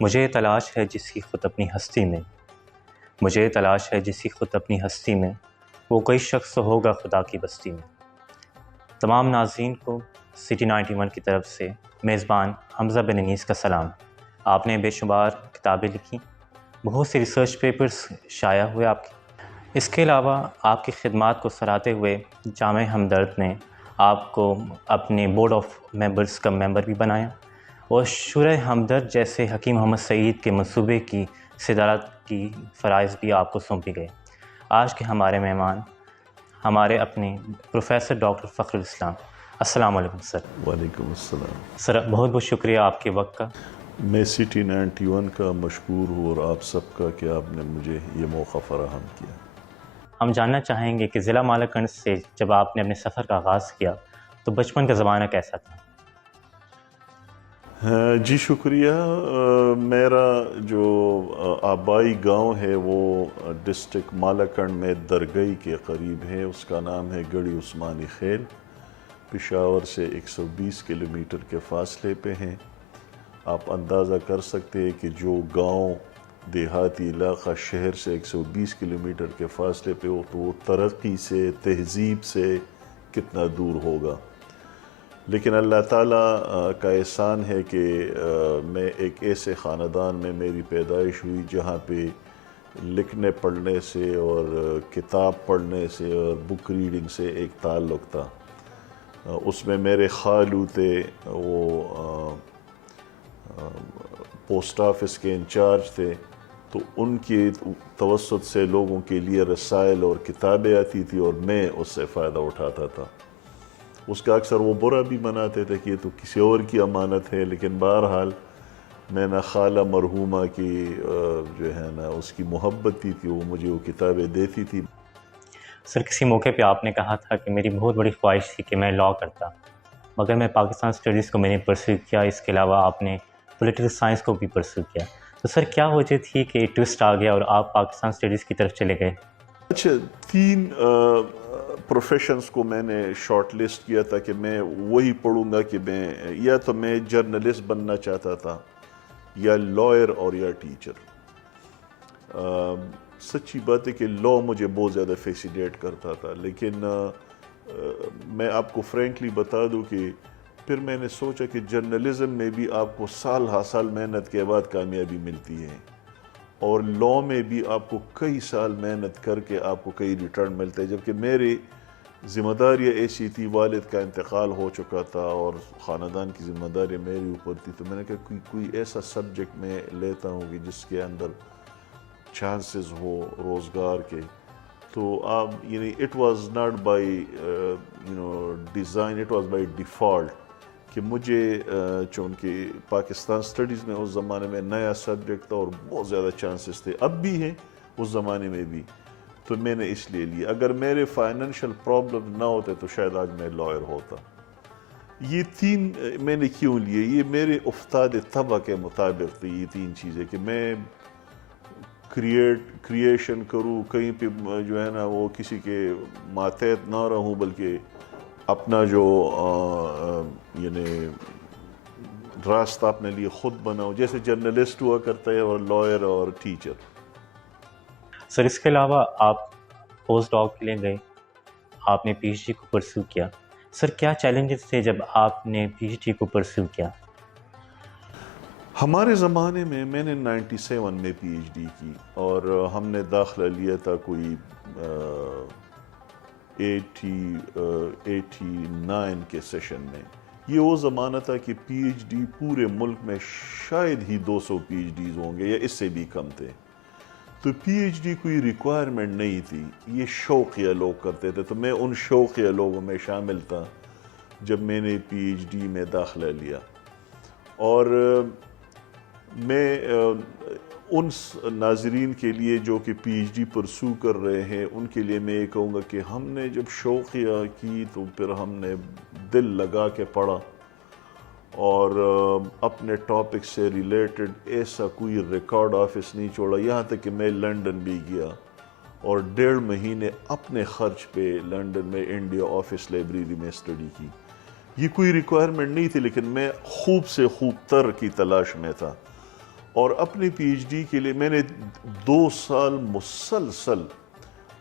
مجھے تلاش ہے جس کی خود اپنی ہستی میں، مجھے تلاش ہے جس کی خود اپنی ہستی میں، وہ کوئی شخص ہوگا خدا کی بستی میں۔ تمام ناظرین کو سٹی 91 کی طرف سے میزبان حمزہ بن انیس کا سلام۔ آپ نے بے شمار کتابیں لکھی، بہت سے ریسرچ پیپرز شائع ہوئے آپ کے۔ اس کے علاوہ آپ کی خدمات کو سراہتے ہوئے جامعہ ہمدرد نے آپ کو اپنے بورڈ آف ممبرز کا ممبر بھی بنایا، اور شورۂ ہمدرد جیسے حکیم محمد سعید کے منصوبے کی صدارت کی فرائض بھی آپ کو سونپی گئے۔ آج کے ہمارے مہمان ہمارے اپنے پروفیسر ڈاکٹر فخر الاسلام۔ السلام علیکم سر۔ وعلیکم السلام۔ سر بہت بہت شکریہ آپ کے وقت کا۔ میں سٹی 91 کا مشکور ہوں اور آپ سب کا کہ آپ نے مجھے یہ موقع فراہم کیا۔ ہم جاننا چاہیں گے کہ ضلع مالاکنڈ سے جب آپ نے اپنے سفر کا آغاز کیا تو بچپن کا زمانہ کیسا تھا؟ جی شکریہ۔ میرا جو آبائی گاؤں ہے وہ ڈسٹرکٹ مالاکنڈ میں درگئی کے قریب ہے، اس کا نام ہے گڑھی عثمانی خیل، پشاور سے 120 کلومیٹر کے فاصلے پہ ہیں۔ آپ اندازہ کر سکتے ہیں کہ جو گاؤں دیہاتی علاقہ شہر سے 120 کلومیٹر کے فاصلے پہ ہو تو وہ ترقی سے، تہذیب سے کتنا دور ہوگا۔ لیکن اللہ تعالیٰ کا احسان ہے کہ میں ایک ایسے خاندان میں میری پیدائش ہوئی جہاں پہ لکھنے پڑھنے سے اور کتاب پڑھنے سے اور بک ریڈنگ سے ایک تعلق تھا۔ اس میں میرے خالو تھے، وہ پوسٹ آفس کے انچارج تھے، تو ان کی توسط سے لوگوں کے لیے رسائل اور کتابیں آتی تھی اور میں اس سے فائدہ اٹھاتا تھا۔ اس کا اکثر وہ برا بھی مناتے تھے کہ یہ تو کسی اور کی امانت ہے، لیکن بہرحال میں نے خالہ مرحومہ کی جو ہے نا اس کی محبت تھی، وہ مجھے وہ کتابیں دیتی تھی۔ سر کسی موقع پہ آپ نے کہا تھا کہ میری بہت بڑی خواہش تھی کہ میں لاء کرتا، مگر میں پاکستان اسٹڈیز کو میں نے پرسو کیا، اس کے علاوہ آپ نے پولیٹیکل سائنس کو بھی پرسو کیا، تو سر کیا وجہ تھی کہ ٹوسٹ آ گیا اور آپ پاکستان اسٹڈیز کی طرف چلے گئے؟ اچھا، 3 پروفیشنز کو میں نے شارٹ لسٹ کیا تھا کہ میں وہی پڑھوں گا، کہ یا تو میں جرنلسٹ بننا چاہتا تھا، یا لائر اور یا ٹیچر۔ سچی بات ہے کہ لاء مجھے بہت زیادہ فیسینیٹ کرتا تھا، لیکن میں آپ کو فرینکلی بتا دوں کہ پھر میں نے سوچا کہ جرنلزم میں بھی آپ کو سال ہا سال محنت کے بعد کامیابی ملتی ہے، اور لاء میں بھی آپ کو کئی سال محنت کر کے آپ کو کئی ریٹرن ملتے ہیں، جبکہ میری ذمہ داریاں ایسی تھی، والد کا انتقال ہو چکا تھا اور خاندان کی ذمہ داریاں میرے اوپر تھی، تو میں نے کہا کوئی ایسا سبجیکٹ میں لیتا ہوں کہ جس کے اندر چانسز ہو روزگار کے۔ تو یعنی it was not by design, it was by default کہ مجھے چونکہ پاکستان اسٹڈیز میں اس زمانے میں نیا سبجیکٹ تھا اور بہت زیادہ چانسز تھے، اب بھی ہیں اس زمانے میں بھی، تو میں نے اس لیے لیا۔ اگر میرے فائنینشیل پرابلم نہ ہوتے تو شاید آج میں لائر ہوتا۔ یہ 3 میں نے کیوں لیے؟ یہ میرے افتاد طبع کے مطابق تھی یہ 3 چیزیں، کہ میں کریشن کروں، کہیں پہ جو ہے نا وہ کسی کے ماتحت نہ رہوں، بلکہ اپنا جو یعنی راستہ اپنے لیے خود بناؤ، جیسے جرنلسٹ ہوا کرتا ہے اور لائر اور ٹیچر۔ سر اس کے علاوہ آپ پوسٹ ڈاک کے لیے گئے، آپ نے پی ایچ ڈی کو پرسو کیا، سر کیا چیلنجز تھے جب آپ نے پی ایچ ڈی کو پرسو کیا؟ ہمارے زمانے میں نے 97 میں پی ایچ ڈی کی، اور ہم نے داخلہ لیا تھا کوئی 89 کے سیشن میں۔ یہ وہ زمانہ تھا کہ پی ایچ ڈی پورے ملک میں شاید ہی 200 پی ایچ ڈیز ہوں گے یا اس سے بھی کم تھے، تو پی ایچ ڈی کوئی ریکوائرمنٹ نہیں تھی، یہ شوقیہ لوگ کرتے تھے، تو میں ان شوقیہ لوگوں میں شامل تھا جب میں نے پی ایچ ڈی میں داخلہ لیا۔ اور میں ان ناظرین کے لیے جو کہ پی ایچ ڈی پرسو کر رہے ہیں، ان کے لیے میں یہ کہوں گا کہ ہم نے جب شوقیہ کی تو پھر ہم نے دل لگا کے پڑھا، اور اپنے ٹاپک سے ریلیٹڈ ایسا کوئی ریکارڈ آفس نہیں چھوڑا، یہاں تک کہ میں لنڈن بھی گیا اور 1.5 مہینے اپنے خرچ پہ لنڈن میں انڈیا آفس لائبریری میں اسٹڈی کی۔ یہ کوئی ریکوائرمنٹ نہیں تھی، لیکن میں خوب سے خوب تر کی تلاش میں تھا، اور اپنی پی ایچ ڈی کے لیے میں نے 2 سال مسلسل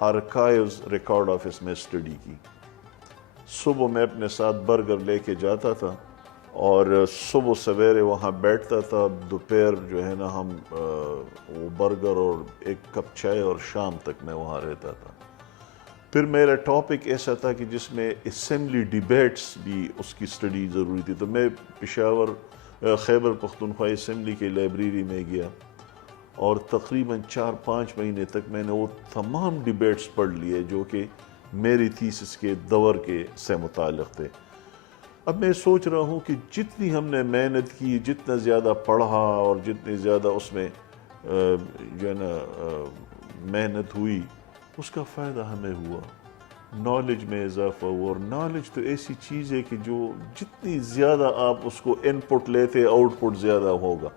آرکائیوز ریکارڈ آفس میں اسٹڈی کی. صبح میں اپنے ساتھ برگر لے کے جاتا تھا اور صبح سویرے وہاں بیٹھتا تھا. دوپہر جو ہے نا ہم وہ برگر اور ایک کپ چائے اور شام تک میں وہاں رہتا تھا. پھر میرا ٹاپک ایسا تھا کہ جس میں اسمبلی ڈیبیٹس بھی اس کی اسٹڈی ضروری تھی. تو میں پشاور خیبر پختونخوا اسمبلی کے لائبریری میں گیا اور تقریباً 4-5 مہینے تک میں نے وہ تمام ڈیبیٹس پڑھ لیے جو کہ میری تھیسس کے دور کے سے متعلق تھے. اب میں سوچ رہا ہوں کہ جتنی ہم نے محنت کی، جتنا زیادہ پڑھا اور جتنی زیادہ اس میں جو ہے نا محنت ہوئی، اس کا فائدہ ہمیں ہوا، نالج میں اضافہ ہوا. اور نالج تو ایسی چیز ہے کہ جو جتنی زیادہ آپ اس کو ان پٹ لیتے آؤٹ پٹ زیادہ ہوگا.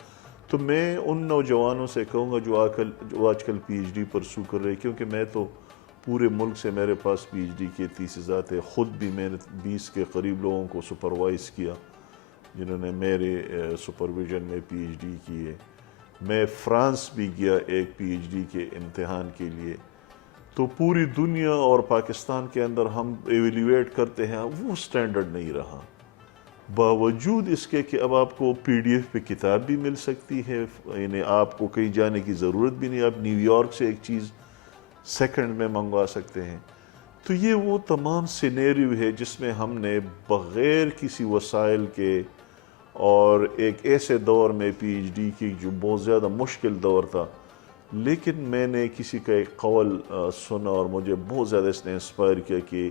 تو میں ان نوجوانوں سے کہوں گا جو آج کل پی ایچ ڈی پرسو کر رہے، کیونکہ میں تو پورے ملک سے میرے پاس پی ایچ ڈی کے تھیسزات ہے. خود بھی میں نے 20 کے قریب لوگوں کو سپروائز کیا جنہوں نے میرے سپرویژن میں پی ایچ ڈی کی ہے. میں فرانس بھی گیا ایک پی ایچ ڈی کے امتحان کے لیے. تو پوری دنیا اور پاکستان کے اندر ہم ایویلیویٹ کرتے ہیں، وہ سٹینڈرڈ نہیں رہا. باوجود اس کے کہ اب آپ کو پی ڈی ایف پہ کتاب بھی مل سکتی ہے، یعنی آپ کو کہیں جانے کی ضرورت بھی نہیں. آپ نیو یارک سے ایک چیز سیکنڈ میں منگوا سکتے ہیں. تو یہ وہ تمام سینیریو ہے جس میں ہم نے بغیر کسی وسائل کے اور ایک ایسے دور میں پی ایچ ڈی کی جو بہت زیادہ مشکل دور تھا، لیکن میں نے کسی کا ایک قول سنا اور مجھے بہت زیادہ اس نے انسپائر کیا کہ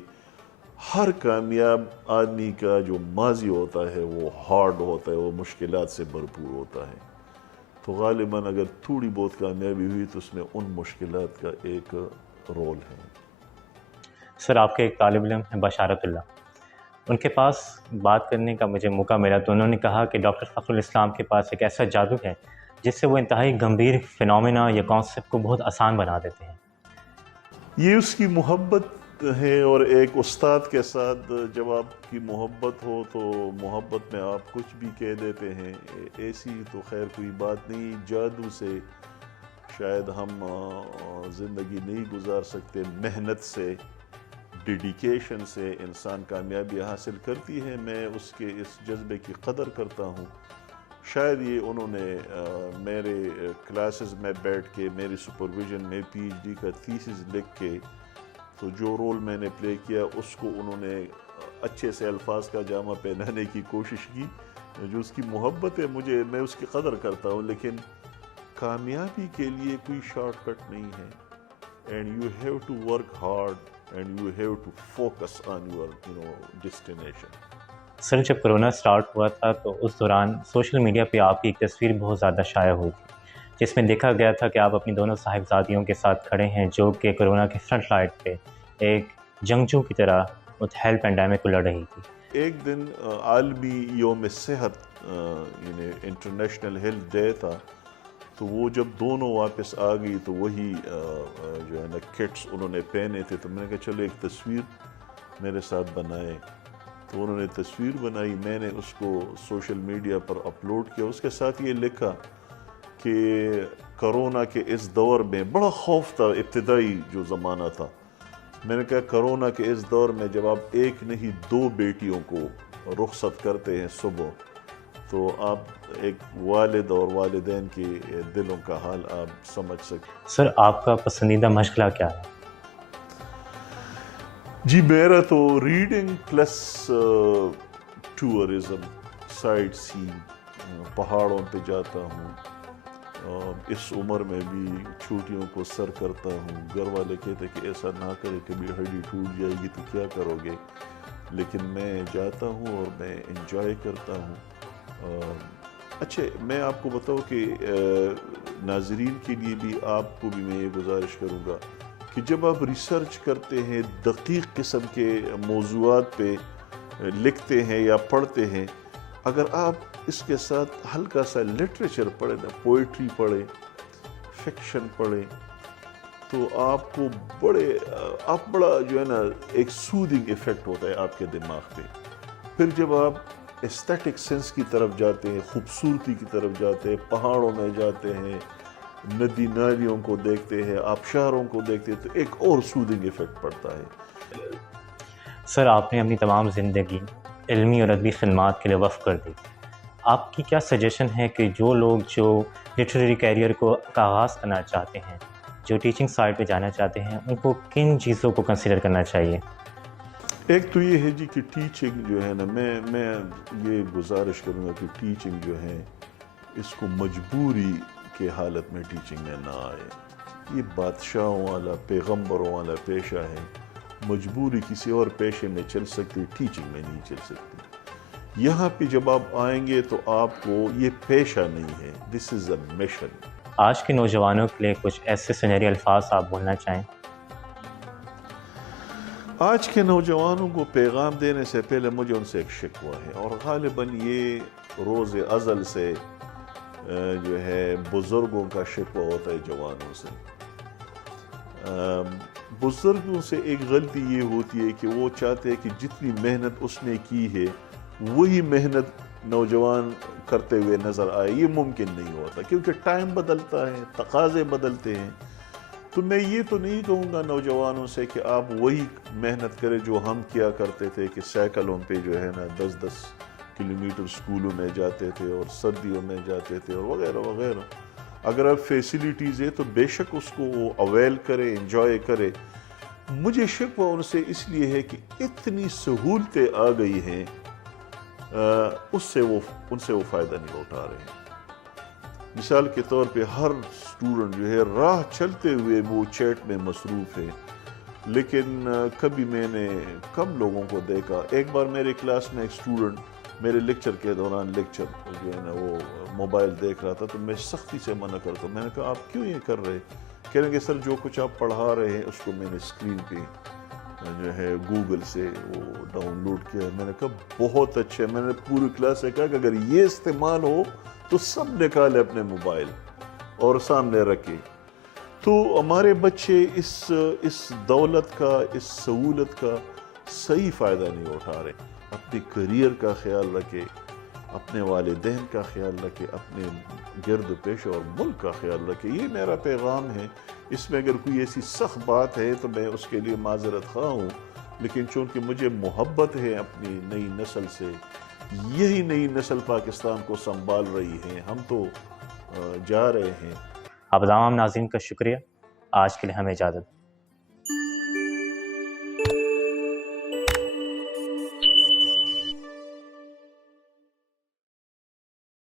ہر کامیاب آدمی کا جو ماضی ہوتا ہے وہ ہارڈ ہوتا ہے، وہ مشکلات سے بھرپور ہوتا ہے. تو غالباً اگر تھوڑی بہت کامیابی ہوئی تو اس میں ان مشکلات کا ایک رول ہے. سر، آپ کے ایک طالب علم ہیں بشارت اللہ، ان کے پاس بات کرنے کا مجھے موقع ملا تو انہوں نے کہا کہ ڈاکٹر فخر الاسلام کے پاس ایک ایسا جادو ہے جس سے وہ انتہائی گمبھیر فینومینا یا کانسیپٹ کو بہت آسان بنا دیتے ہیں. یہ اس کی محبت ہے، اور ایک استاد کے ساتھ جب آپ کی محبت ہو تو محبت میں آپ کچھ بھی کہہ دیتے ہیں. ایسی تو خیر کوئی بات نہیں. جادو سے شاید ہم زندگی نہیں گزار سکتے. محنت سے، ڈیڈیکیشن سے انسان کامیابی حاصل کرتی ہے. میں اس کے اس جذبے کی قدر کرتا ہوں. شاید یہ انہوں نے میرے کلاسز میں بیٹھ کے میری سپرویژن میں پی ایچ ڈی کا تھیسس لکھ کے تو جو رول میں نے پلے کیا اس کو انہوں نے اچھے سے الفاظ کا جامہ پہنانے کی کوشش کی. جو اس کی محبت ہے میں اس کی قدر کرتا ہوں، لیکن کامیابی کے لیے کوئی شارٹ کٹ نہیں ہے. And you have to work hard and you have to focus on your destination. Sir, جب کرونا سٹارٹ ہوا تھا تو اس دوران سوشل میڈیا پہ آپ کی ایک تصویر بہت زیادہ شائع ہوئی تھی جس میں دیکھا گیا تھا کہ آپ اپنی دونوں صاحبزادیوں کے ساتھ کھڑے ہیں جو کہ کرونا کے فرنٹ لائٹ پہ ایک جنگجو کی طرح اس ہیلتھ پینڈیمک کو لڑ رہی تھی. ایک دن عالمی یوم صحت یعنی انٹرنیشنل ہیلتھ ڈے تھا، تو وہ جب دونوں واپس آ گئی تو وہی جو ہے نا کٹس انہوں نے پہنے تھے. تو میں نے کہا چلو ایک تصویر میرے ساتھ بنائے. تو انہوں نے تصویر بنائی، میں نے اس کو سوشل میڈیا پر اپلوڈ کیا. اس کے ساتھ یہ لکھا کہ کرونا کے اس دور میں بڑا خوف تھا، ابتدائی جو زمانہ تھا. میں نے کہا کرونا کے اس دور میں جب آپ ایک نہیں 2 بیٹیوں کو رخصت کرتے ہیں صبح، تو آپ ایک والد اور والدین کے دلوں کا حال آپ سمجھ سکتے. سر، آپ کا پسندیدہ مشغلہ کیا ہے؟ جی میرا تو ریڈنگ پلس ٹورزم، سائٹ سینگ، پہاڑوں پہ جاتا ہوں. اس عمر میں بھی چھوٹیوں کو سر کرتا ہوں. گھر والے کہتے کہ ایسا نہ کرے، کبھی ہڈی ٹوٹ جائے گی تو کیا کرو گے، لیکن میں جاتا ہوں اور میں انجوائے کرتا ہوں. اچھا، میں آپ کو بتاؤں کہ ناظرین کے لیے بھی، آپ کو بھی میں یہ گزارش کروں گا کہ جب آپ ریسرچ کرتے ہیں، دقیق قسم کے موضوعات پہ لکھتے ہیں یا پڑھتے ہیں، اگر آپ اس کے ساتھ ہلکا سا لٹریچر پڑھیں، پوئٹری پڑھیں، فکشن پڑھیں، تو آپ کو بڑا جو ہے نا ایک سودنگ ایفیکٹ ہوتا ہے آپ کے دماغ پہ. پھر جب آپ ایستھیٹک سینس کی طرف جاتے ہیں، خوبصورتی کی طرف جاتے ہیں، پہاڑوں میں جاتے ہیں، ندی نالیوں کو دیکھتے ہیں، آبشاروں کو دیکھتے ہیں، تو ایک اور سودنگ ایفیکٹ پڑتا ہے۔ سر، آپ نے اپنی تمام زندگی علمی اور ادبی خدمات کے لیے وقف کر دی۔ آپ کی کیا سجیشن ہے کہ جو لوگ جو لٹریری کیریئر کو آغاز کرنا چاہتے ہیں، جو ٹیچنگ سائڈ پہ جانا چاہتے ہیں، ان کو کن چیزوں کو کنسیڈر کرنا چاہیے؟ ایک تو یہ ہے جی کہ ٹیچنگ جو ہے نا، میں یہ گزارش کروں گا کہ ٹیچنگ جو ہے اس کو مجبوری کے حالت میں ٹیچنگ میں نہ آئے۔ یہ بادشاہوں والا، پیغمبروں والا پیشہ ہے، مجبوری کسی اور پیشے میں چل سکتی، ٹیچنگ میں نہیں چل سکتی۔ یہاں پہ جب آپ آئیں گے تو آپ کو یہ پیشہ نہیں ہے، دس از اے مشن۔ آج کے نوجوانوں کے لیے کچھ ایسے سنہری الفاظ آپ بولنا چاہیں؟ آج کے نوجوانوں کو پیغام دینے سے پہلے مجھے ان سے ایک شکوہ ہے، اور غالباً یہ روز ازل سے جو ہے بزرگوں کا شکوہ ہوتا ہے جوانوں سے۔ بزرگوں سے ایک غلطی یہ ہوتی ہے کہ وہ چاہتے ہیں کہ جتنی محنت اس نے کی ہے وہی محنت نوجوان کرتے ہوئے نظر آئے۔ یہ ممکن نہیں ہوتا، کیونکہ ٹائم بدلتا ہے، تقاضے بدلتے ہیں۔ تو میں یہ تو نہیں کہوں گا نوجوانوں سے کہ آپ وہی محنت کریں جو ہم کیا کرتے تھے، کہ سائیکلوں پہ جو ہے نا 10-10 کلومیٹر سکولوں میں جاتے تھے اور سردیوں میں جاتے تھے اور وغیرہ وغیرہ۔ اگر اب فیسیلیٹیز ہے تو بے شک اس کو وہ اویل کرے، انجوائے کرے۔ مجھے شکوہ ان سے اس لیے ہے کہ اتنی سہولتیں آ گئی ہیں، ان سے وہ فائدہ نہیں اٹھا رہے ہیں۔ مثال کے طور پہ ہر اسٹوڈنٹ جو ہے راہ چلتے ہوئے وہ چیٹ میں مصروف ہے، لیکن کبھی میں نے کم لوگوں کو دیکھا۔ ایک بار میرے کلاس میں ایک اسٹوڈنٹ میرے لیکچر کے دوران لیکچر جو ہے نا وہ موبائل دیکھ رہا تھا، تو میں سختی سے منع کرتا ہوں۔ میں نے کہا آپ کیوں یہ کر رہے؟ کہہ رہے کہ سر جو کچھ آپ پڑھا رہے ہیں اس کو میں نے اسکرین پہ جو ہے گوگل سے وہ ڈاؤن لوڈ کیا۔ میں نے کہا بہت اچھا۔ میں نے پوری کلاس سے کہا کہ اگر یہ استعمال ہو تو سب نکالے اپنے موبائل اور سامنے رکھے۔ تو ہمارے بچے اس دولت کا، اس سہولت کا صحیح فائدہ نہیں اٹھا رہے۔ اپنے کریئر کا خیال رکھے، اپنے والدین کا خیال رکھے، اپنے گرد و پیش اور ملک کا خیال رکھے۔ یہ میرا پیغام ہے۔ اس میں اگر کوئی ایسی سخت بات ہے تو میں اس کے لیے معذرت خواہ ہوں، لیکن چونکہ مجھے محبت ہے اپنی نئی نسل سے، یہی نئی نسل پاکستان کو سنبھال رہی ہے، ہم تو جا رہے ہیں۔ آپ تمام ناظرین کا شکریہ۔ آج کے لیے ہمیں اجازت۔